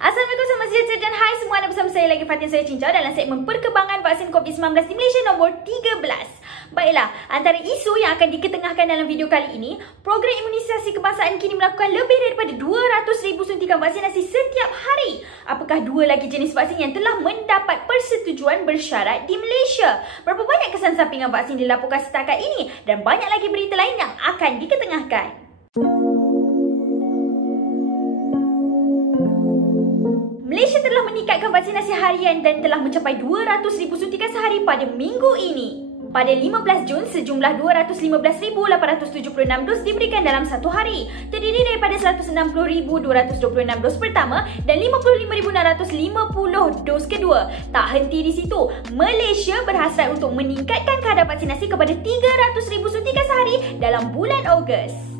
Assalamualaikum, selamat sejahtera dan hai semua, anda bersama saya lagi Fatin Surya Cincau dalam segmen perkembangan vaksin COVID-19 di Malaysia nombor 13. Baiklah, antara isu yang akan diketengahkan dalam video kali ini, program imunisasi kebangsaan kini melakukan lebih daripada 200,000 suntikan vaksinasi setiap hari. Apakah dua lagi jenis vaksin yang telah mendapat persetujuan bersyarat di Malaysia? Berapa banyak kesan sampingan vaksin dilaporkan setakat ini? Dan banyak lagi berita lain yang akan diketengahkan. Malaysia telah meningkatkan vaksinasi harian dan telah mencapai 200,000 suntikan sehari pada minggu ini. Pada 15 Jun, sejumlah 215,876 dos diberikan dalam satu hari, terdiri daripada 160,226 dos pertama dan 55,650 dos kedua. Tak henti di situ, Malaysia berhasrat untuk meningkatkan kadar vaksinasi kepada 300,000 suntikan sehari dalam bulan Ogos.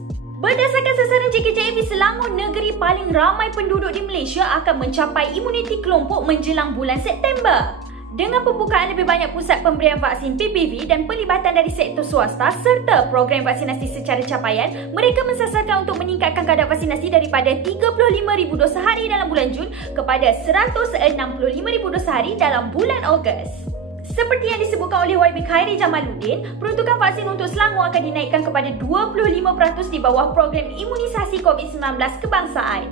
Berdasarkan sasaran JKJAV, Selangor, negeri paling ramai penduduk di Malaysia, akan mencapai imuniti kelompok menjelang bulan September. Dengan pembukaan lebih banyak pusat pemberian vaksin PPV dan pelibatan dari sektor swasta serta program vaksinasi secara capaian, mereka mensasarkan untuk meningkatkan kadar vaksinasi daripada 35,000 dos sehari dalam bulan Jun kepada 165,000 dos sehari dalam bulan Ogos. Seperti yang disebutkan oleh YB Khairi Jamaluddin, peruntukan vaksin untuk Selangor akan dinaikkan kepada 25% di bawah program imunisasi COVID-19 kebangsaan.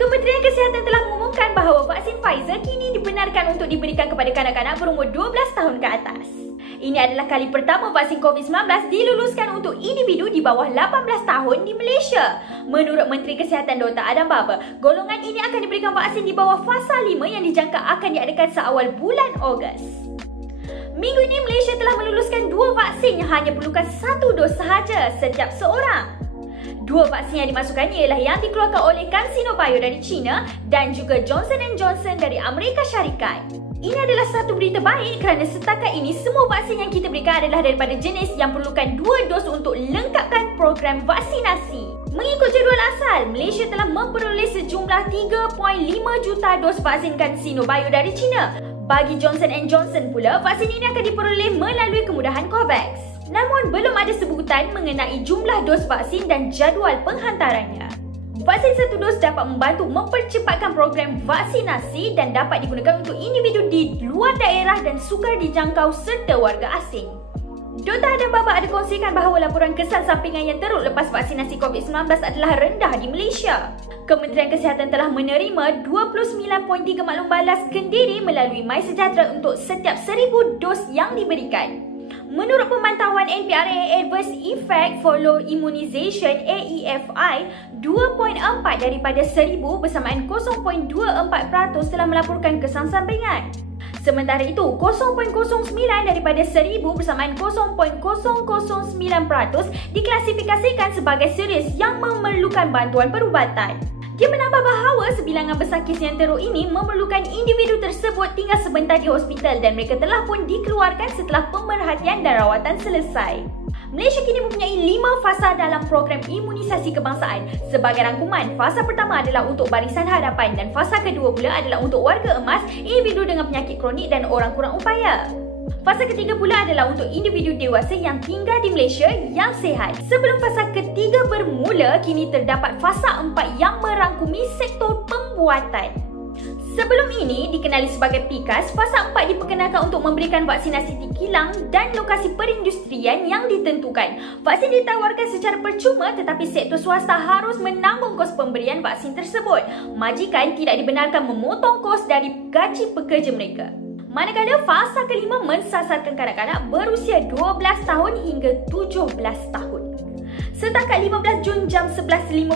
Kementerian Kesihatan telah mengumumkan bahawa vaksin Pfizer kini dibenarkan untuk diberikan kepada kanak-kanak berumur 12 tahun ke atas. Ini adalah kali pertama vaksin COVID-19 diluluskan untuk individu di bawah 18 tahun di Malaysia. Menurut Menteri Kesihatan Dr. Adam Baba, golongan ini akan diberikan vaksin di bawah fasa 5 yang dijangka akan diadakan seawal bulan Ogos. Minggu ini, Malaysia telah meluluskan 2 vaksin yang hanya perlukan 1 dos sahaja setiap seorang. 2 vaksin yang dimasukkannya ialah yang dikeluarkan oleh CanSino Bio dari China dan juga Johnson & Johnson dari Amerika Syarikat. Ini adalah satu berita baik kerana setakat ini semua vaksin yang kita berikan adalah daripada jenis yang perlukan 2 dos untuk lengkapkan program vaksinasi. Mengikut jadual asal, Malaysia telah memperoleh sejumlah 3.5 juta dos vaksin CanSino Bio dari China. Bagi Johnson & Johnson pula, vaksin ini akan diperoleh melalui kemudahan COVAX. Namun, belum ada sebutan mengenai jumlah dos vaksin dan jadual penghantarannya. Vaksin 1 dos dapat membantu mempercepatkan program vaksinasi dan dapat digunakan untuk individu di luar daerah dan sukar dijangkau serta warga asing. Dr. Adam Baba ada kongsikan bahawa laporan kesan sampingan yang teruk lepas vaksinasi COVID-19 adalah rendah di Malaysia. Kementerian Kesihatan telah menerima 29.3 maklum balas kendiri melalui MySejahtera untuk setiap 1,000 dos yang diberikan. Menurut pemantauan NPRA Adverse Effect Follow Immunization AEFI, 2.4 daripada 1,000 bersamaan 0.24% telah melaporkan kesan sampingan. Sementara itu, 0.09 daripada 1,000 bersamaan 0.009% diklasifikasikan sebagai serius yang memerlukan bantuan perubatan. Dia menambah bahawa sebilangan besar kes yang teruk ini memerlukan individu tersebut tinggal sebentar di hospital dan mereka telah pun dikeluarkan setelah pemerhatian dan rawatan selesai. Malaysia kini mempunyai 5 fasa dalam program imunisasi kebangsaan. Sebagai rangkuman, fasa pertama adalah untuk barisan hadapan dan fasa kedua pula adalah untuk warga emas, individu dengan penyakit kronik dan orang kurang upaya. Fasa ketiga pula adalah untuk individu dewasa yang tinggal di Malaysia yang sihat. Sebelum fasa ketiga bermula, kini terdapat fasa 4 yang merangkumi sektor pembuatan. Sebelum ini dikenali sebagai PIKAS, fasa 4 diperkenalkan untuk memberikan vaksinasi di kilang dan lokasi perindustrian yang ditentukan. Vaksin ditawarkan secara percuma tetapi sektor swasta harus menanggung kos pemberian vaksin tersebut. Majikan tidak dibenarkan memotong kos dari gaji pekerja mereka. Manakala fasa kelima mensasarkan kanak-kanak berusia 12 tahun hingga 17 tahun. Setakat 15 Jun jam 11.59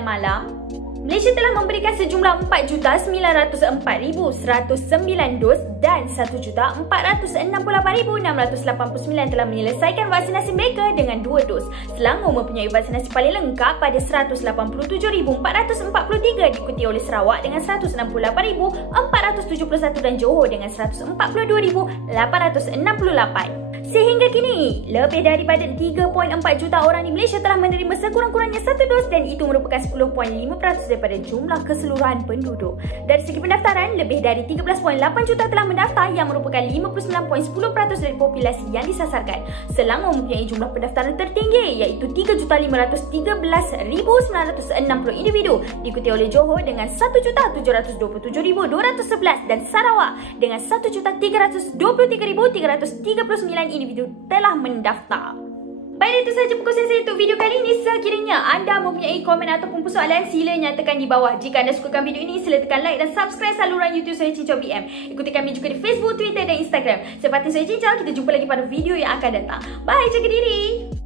malam, Malaysia telah memberikan sejumlah 4,904,109 dos dan 1,468,689 telah menyelesaikan vaksinasi mereka dengan 2 dos. Selangor mempunyai vaksinasi paling lengkap pada 187,443 diikuti oleh Sarawak dengan 168,471 dan Johor dengan 142,868. Sehingga kini, lebih daripada 3.4 juta orang di Malaysia telah menerima sekurang-kurangnya 1 dos dan itu merupakan 10.5% daripada jumlah keseluruhan penduduk. Dari segi pendaftaran, lebih dari 13.8 juta telah mendaftar yang merupakan 59.10% dari populasi yang disasarkan. Selangor mempunyai jumlah pendaftaran tertinggi iaitu 3,513,960 individu, diikuti oleh Johor dengan 1,727,211 dan Sarawak dengan 1,323,339 individu telah mendaftar. Baik, itu sahaja perkongsian saya untuk video kali ini. Sekiranya anda mempunyai komen ataupun persoalan, sila nyatakan di bawah. Jika anda sukakan video ini, sila tekan like dan subscribe saluran YouTube saya Cincau BM. Ikuti kami juga di Facebook, Twitter dan Instagram. Saya Fatin, saya Cincau. Kita jumpa lagi pada video yang akan datang. Bye, jaga diri.